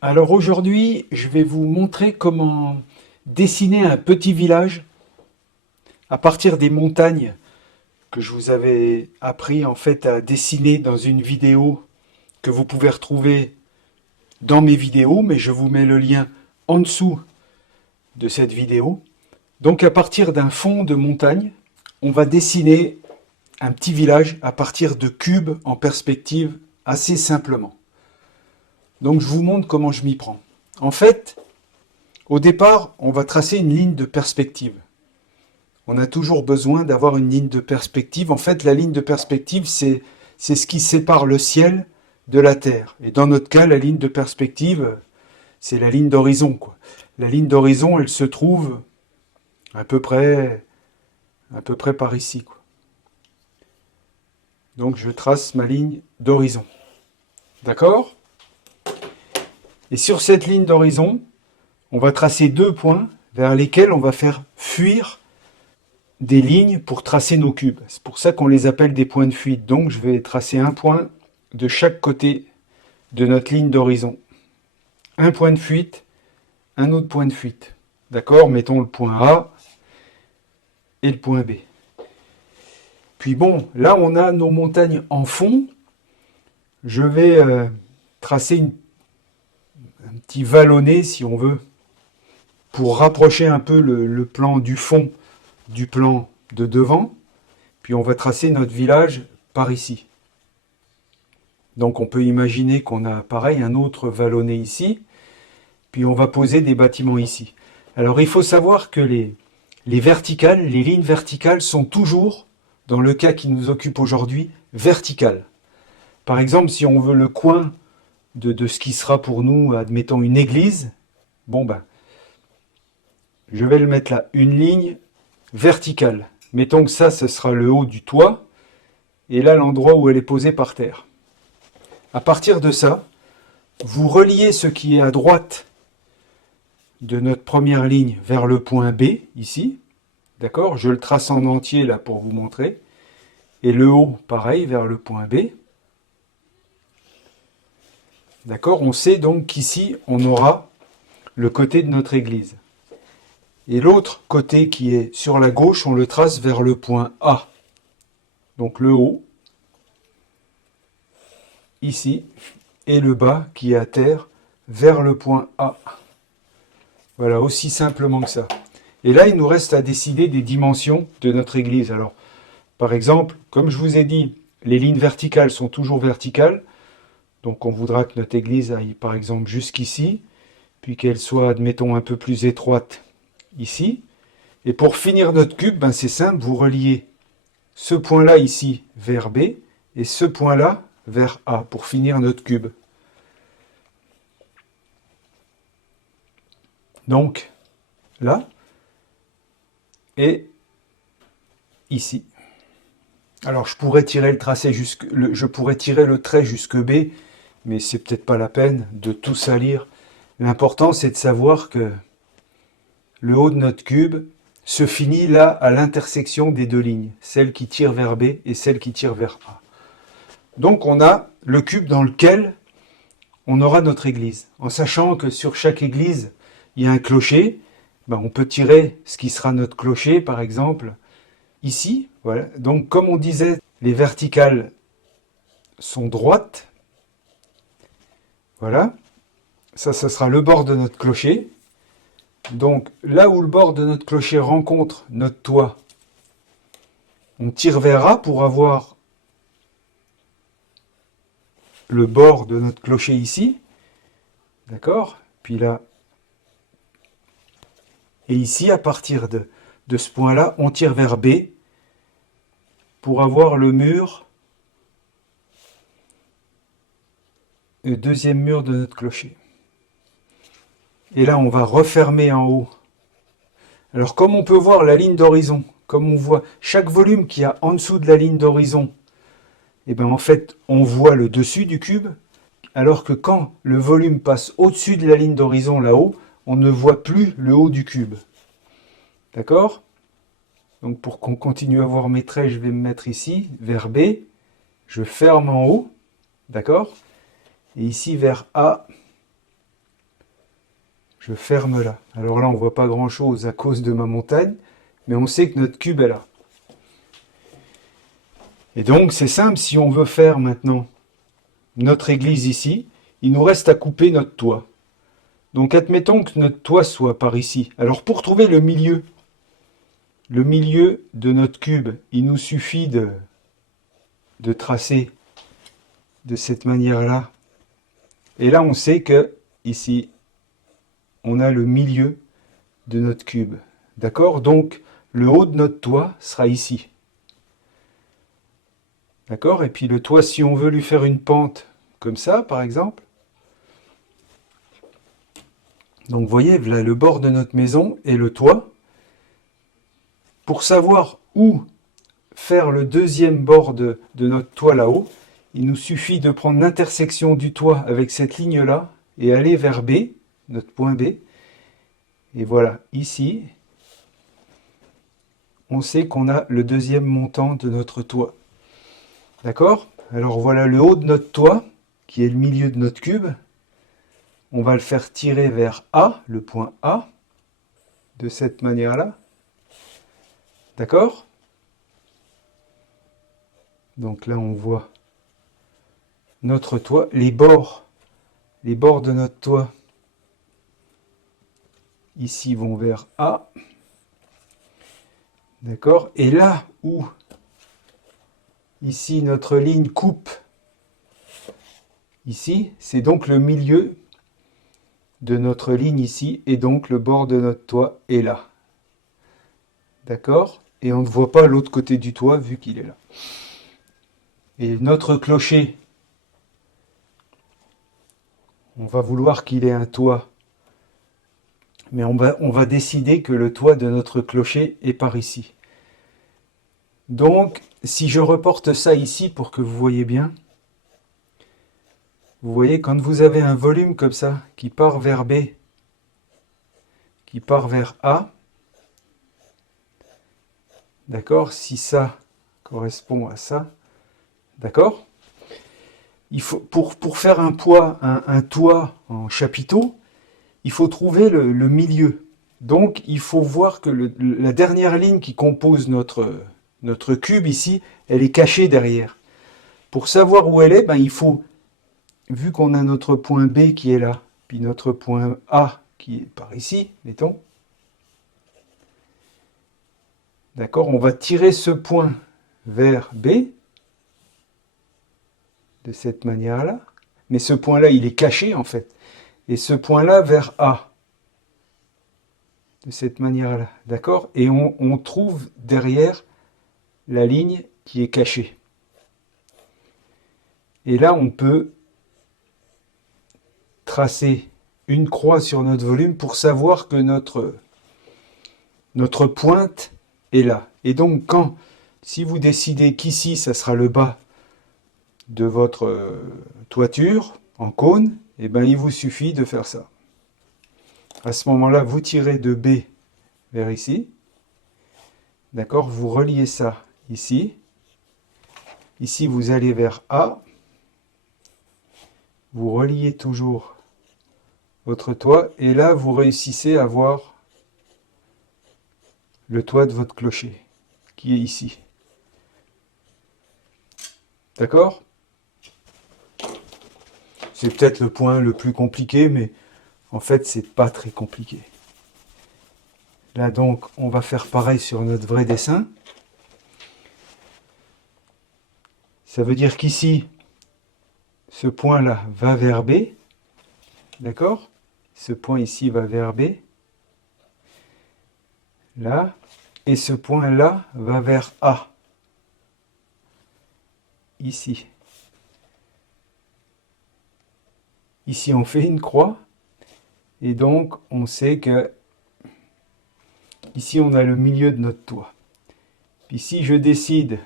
Alors aujourd'hui, je vais vous montrer comment dessiner un petit village à partir des montagnes que je vous avais appris en fait à dessiner dans une vidéo que vous pouvez retrouver dans mes vidéos, mais je vous mets le lien en dessous de cette vidéo. Donc à partir d'un fond de montagne, on va dessiner un petit village à partir de cubes en perspective assez simplement. Donc je vous montre comment je m'y prends. En fait, au départ, on va tracer une ligne de perspective. On a toujours besoin d'avoir une ligne de perspective. En fait, la ligne de perspective, c'est ce qui sépare le ciel de la terre. Et dans notre cas, la ligne de perspective, c'est la ligne d'horizon, quoi. La ligne d'horizon, elle se trouve à peu près par ici, quoi. Donc je trace ma ligne d'horizon. D'accord? Et sur cette ligne d'horizon, on va tracer deux points vers lesquels on va faire fuir des lignes pour tracer nos cubes. C'est pour ça qu'on les appelle des points de fuite. Donc je vais tracer un point de chaque côté de notre ligne d'horizon. Un point de fuite, un autre point de fuite. D'accord? Mettons le point A et le point B. Puis bon, là on a nos montagnes en fond. Je vais tracer un petit vallonné, si on veut, pour rapprocher un peu le plan du fond du plan de devant. Puis on va tracer notre village par ici. Donc on peut imaginer qu'on a pareil un autre vallonné ici. Puis on va poser des bâtiments ici. Alors il faut savoir que les verticales, les lignes verticales sont toujours, dans le cas qui nous occupe aujourd'hui, verticales. Par exemple, si on veut le coin de ce qui sera pour nous, admettons, une église, bon ben, je vais le mettre là, une ligne verticale. Mettons que ça, ce sera le haut du toit, et là, l'endroit où elle est posée par terre. À partir de ça, vous reliez ce qui est à droite de notre première ligne vers le point B, ici. D'accord? Je le trace en entier là pour vous montrer. Et le haut, pareil, vers le point B. D'accord? On sait donc qu'ici, on aura le côté de notre église. Et l'autre côté qui est sur la gauche, on le trace vers le point A. Donc le haut, ici, et le bas qui est à terre vers le point A. Voilà, aussi simplement que ça. Et là, il nous reste à décider des dimensions de notre église. Alors, par exemple, comme je vous ai dit, les lignes verticales sont toujours verticales. Donc on voudra que notre église aille par exemple jusqu'ici, puis qu'elle soit, admettons, un peu plus étroite ici. Et pour finir notre cube, ben c'est simple, vous reliez ce point-là ici vers B et ce point-là vers A pour finir notre cube. Donc là et ici. Alors je pourrais tirer je pourrais tirer le trait jusque B, mais c'est peut-être pas la peine de tout salir. L'important c'est de savoir que le haut de notre cube se finit là à l'intersection des deux lignes, celle qui tire vers B et celle qui tire vers A. Donc on a le cube dans lequel on aura notre église. En sachant que sur chaque église, il y a un clocher, ben on peut tirer ce qui sera notre clocher, par exemple, ici. Voilà. Donc comme on disait, les verticales sont droites. Voilà. Ça sera le bord de notre clocher. Donc là où le bord de notre clocher rencontre notre toit, on tire vers A pour avoir le bord de notre clocher ici. D'accord? Puis là, et ici, à partir de ce point-là, on tire vers B pour avoir le mur, le deuxième mur de notre clocher. Et là, on va refermer en haut. Alors, comme on peut voir la ligne d'horizon, comme on voit chaque volume qu'il y a en dessous de la ligne d'horizon, et bien en fait, on voit le dessus du cube, alors que quand le volume passe au-dessus de la ligne d'horizon là-haut, on ne voit plus le haut du cube. D'accord? Donc pour qu'on continue à voir mes traits, je vais me mettre ici, vers B, je ferme en haut, d'accord? Et ici vers A, je ferme là. Alors là, on voit pas grand-chose à cause de ma montagne, mais on sait que notre cube est là. Et donc, c'est simple, si on veut faire maintenant notre église ici, il nous reste à couper notre toit. Donc, admettons que notre toit soit par ici. Alors, pour trouver le milieu de notre cube, il nous suffit de tracer de cette manière-là. Et là, on sait que ici, on a le milieu de notre cube. D'accord? Donc, le haut de notre toit sera ici. D'accord? Et puis le toit, si on veut lui faire une pente comme ça, par exemple. Donc, vous voyez, là, le bord de notre maison et le toit. Pour savoir où faire le deuxième bord de notre toit là-haut, il nous suffit de prendre l'intersection du toit avec cette ligne-là et aller vers B, notre point B. Et voilà, ici, on sait qu'on a le deuxième montant de notre toit. D'accord? Alors voilà le haut de notre toit, qui est le milieu de notre cube. On va le faire tirer vers A, le point A, de cette manière-là. D'accord? Donc là, on voit notre toit, les bords de notre toit, ici, vont vers A. D'accord? Et là où, ici, notre ligne coupe, ici, c'est donc le milieu de notre ligne ici, et donc le bord de notre toit est là. D'accord? Et on ne voit pas l'autre côté du toit vu qu'il est là. Et notre clocher, on va vouloir qu'il ait un toit. Mais on va décider que le toit de notre clocher est par ici. Donc, si je reporte ça ici pour que vous voyez bien, vous voyez, quand vous avez un volume comme ça, qui part vers B, qui part vers A, d'accord, si ça correspond à ça, d'accord, il faut, pour faire un toit en chapiteau, il faut trouver le milieu. Donc, il faut voir que la dernière ligne qui compose notre cube ici, elle est cachée derrière. Pour savoir où elle est, ben, il faut, vu qu'on a notre point B qui est là, puis notre point A qui est par ici, mettons, d'accord, on va tirer ce point vers B, de cette manière-là, mais ce point-là, il est caché en fait, et ce point-là vers A, de cette manière-là, d'accord, et on trouve derrière la ligne qui est cachée. Et là, on peut tracer une croix sur notre volume pour savoir que notre pointe est là. Et donc, si vous décidez qu'ici, ça sera le bas de votre toiture en cône, eh ben, il vous suffit de faire ça. À ce moment-là, vous tirez de B vers ici. D'accord? Vous reliez ça ici. Ici, vous allez vers A. Vous reliez toujours votre toit. Et là, vous réussissez à voir le toit de votre clocher, qui est ici. D'accord? C'est peut-être le point le plus compliqué, mais en fait, c'est pas très compliqué. Là, donc, on va faire pareil sur notre vrai dessin. Ça veut dire qu'ici, ce point-là va vers B. D'accord? Ce point ici va vers B. Là. Et ce point-là va vers A. Ici. Ici, on fait une croix. Et donc, on sait que ici, on a le milieu de notre toit. Puis si je décide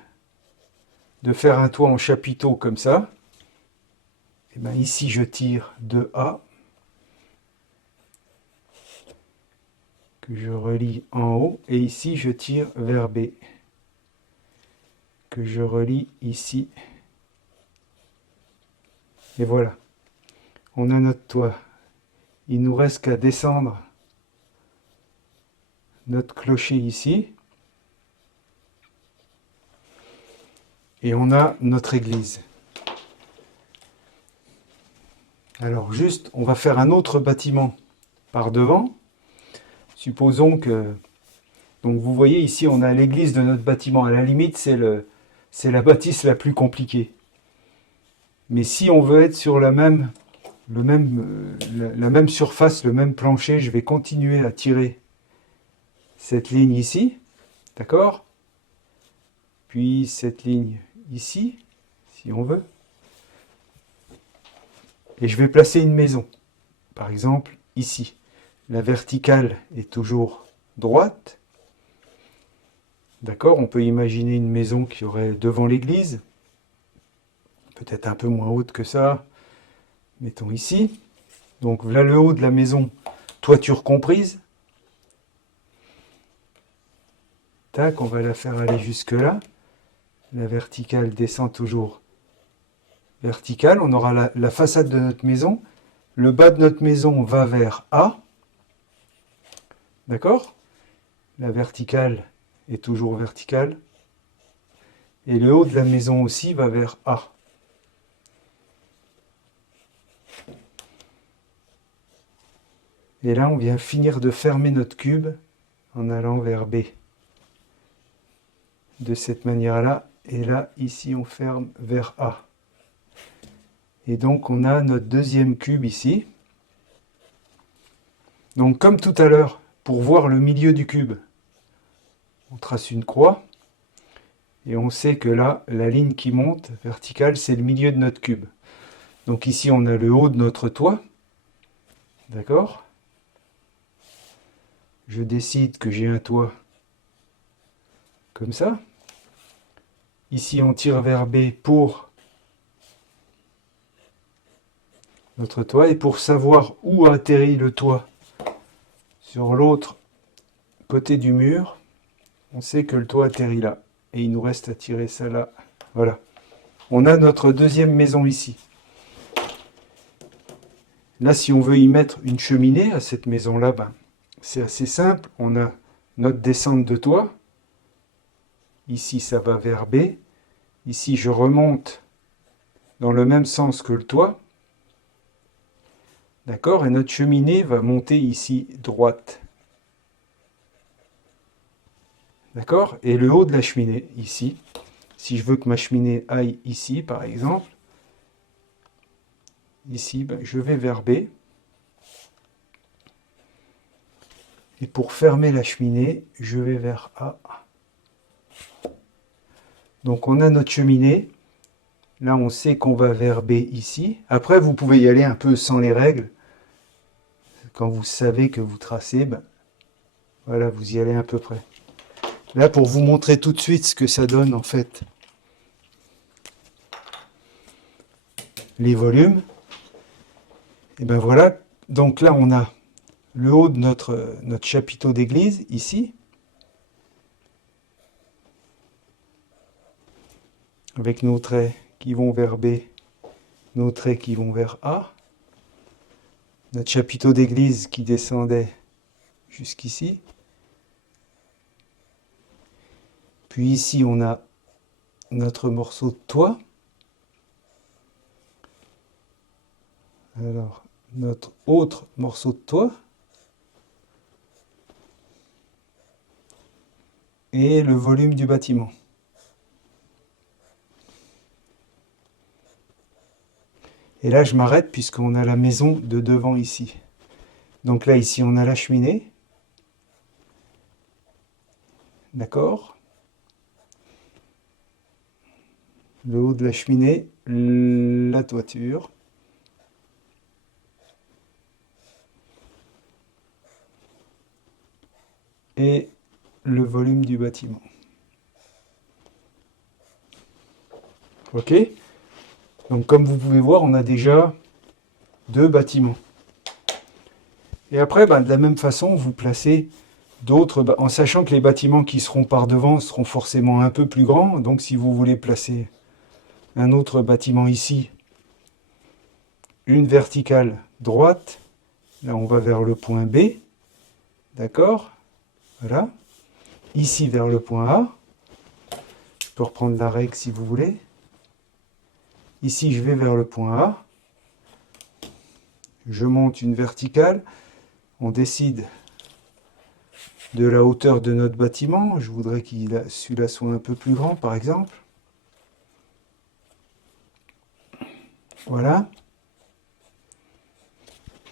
de faire un toit en chapiteau comme ça, et bien ici, je tire de A, que je relie en haut, et ici, je tire vers B, que je relie ici. Et voilà, on a notre toit il nous reste qu'à descendre notre clocher ici. Et on a notre église. Alors juste, on va faire un autre bâtiment par devant. Supposons que... Donc vous voyez ici, on a l'église de notre bâtiment. À la limite, c'est la bâtisse la plus compliquée. Mais si on veut être sur la même surface, le même plancher, je vais continuer à tirer cette ligne ici. D'accord? Puis cette ligne ici, si on veut. Et je vais placer une maison. Par exemple, ici. La verticale est toujours droite. D'accord? On peut imaginer une maison qui aurait devant l'église. Peut-être un peu moins haute que ça. Mettons ici. Donc là, le haut de la maison, toiture comprise. Tac, on va la faire aller jusque là. La verticale descend toujours verticale. On aura la façade de notre maison. Le bas de notre maison va vers A. D'accord? La verticale est toujours verticale. Et le haut de la maison aussi va vers A. Et là, on vient finir de fermer notre cube en allant vers B. De cette manière-là. Et là, ici, on ferme vers A. Et donc, on a notre deuxième cube ici. Donc, comme tout à l'heure, pour voir le milieu du cube, on trace une croix. Et on sait que là, la ligne qui monte, verticale, c'est le milieu de notre cube. Donc ici, on a le haut de notre toit. D'accord? Je décide que j'ai un toit comme ça. Ici, on tire vers B pour notre toit. Et pour savoir où atterrit le toit sur l'autre côté du mur, on sait que le toit atterrit là. Et il nous reste à tirer ça là. Voilà. On a notre deuxième maison ici. Là, si on veut y mettre une cheminée à cette maison-là, ben, c'est assez simple. On a notre descente de toit. Ici, ça va vers B. Ici, je remonte dans le même sens que le toit. D'accord? Et notre cheminée va monter ici, droite. D'accord? Et le haut de la cheminée, ici. Si je veux que ma cheminée aille ici, par exemple, ici, ben, je vais vers B. Et pour fermer la cheminée, je vais vers A. Donc on a notre cheminée. Là, on sait qu'on va vers B ici. Après, vous pouvez y aller un peu sans les règles. Quand vous savez que vous tracez, ben, voilà, vous y allez à peu près. Là, pour vous montrer tout de suite ce que ça donne, en fait, les volumes. Et ben voilà. Donc là, on a le haut de notre chapiteau d'église, ici. Avec nos traits qui vont vers B, nos traits qui vont vers A. Notre chapiteau d'église qui descendait jusqu'ici. Puis ici, on a notre morceau de toit. Alors, notre autre morceau de toit. Et le volume du bâtiment. Et là, je m'arrête puisqu'on a la maison de devant ici. Donc là, ici, on a la cheminée. D'accord? Le haut de la cheminée, la toiture. Et le volume du bâtiment. Ok? Donc comme vous pouvez voir, on a déjà deux bâtiments. Et après, ben, de la même façon, vous placez d'autres, en sachant que les bâtiments qui seront par devant seront forcément un peu plus grands. Donc si vous voulez placer un autre bâtiment ici, une verticale droite, Là, on va vers le point B. D'accord? Voilà. Ici, vers le point A. Je peux reprendre la règle si vous voulez. Ici, je vais vers le point A. Je monte une verticale. On décide de la hauteur de notre bâtiment. Je voudrais que celui-là soit un peu plus grand, par exemple. Voilà.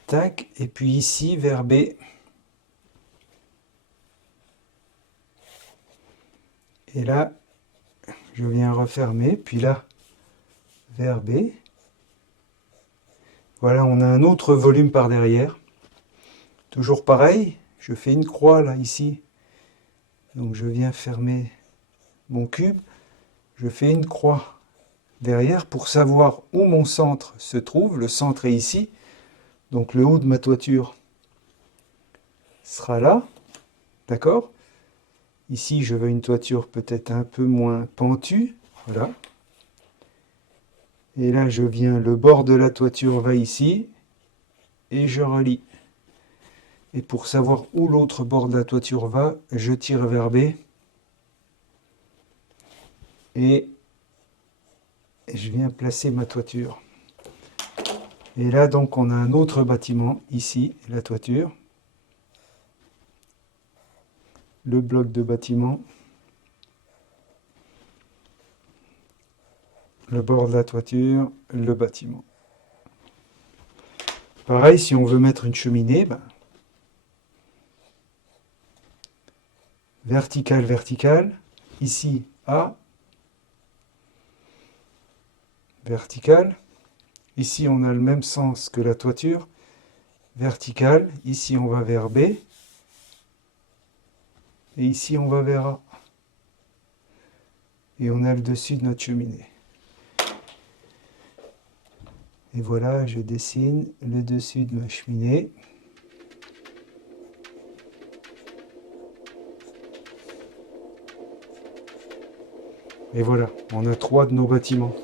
Tac. Et puis ici, vers B. Et là, je viens refermer. Puis là, vers B. Voilà, on a un autre volume par derrière. Toujours pareil, je fais une croix là, ici. Donc je viens fermer mon cube. Je fais une croix derrière pour savoir où mon centre se trouve. Le centre est ici. Donc le haut de ma toiture sera là. D'accord? Ici, je veux une toiture peut-être un peu moins pentue. Voilà. Et là, je viens, le bord de la toiture va ici. Et je relie. Et pour savoir où l'autre bord de la toiture va, je tire vers B. Et je viens placer ma toiture. Et là, donc, on a un autre bâtiment, ici, la toiture. Le bloc de bâtiment. Le bord de la toiture, le bâtiment. Pareil, si on veut mettre une cheminée, verticale, verticale. Ici, A. Verticale. Ici, on a le même sens que la toiture. Verticale. Ici, on va vers B. Et ici, on va vers A. Et on a le dessus de notre cheminée. Et voilà, je dessine le dessus de ma cheminée. Et voilà, on a 3 de nos bâtiments.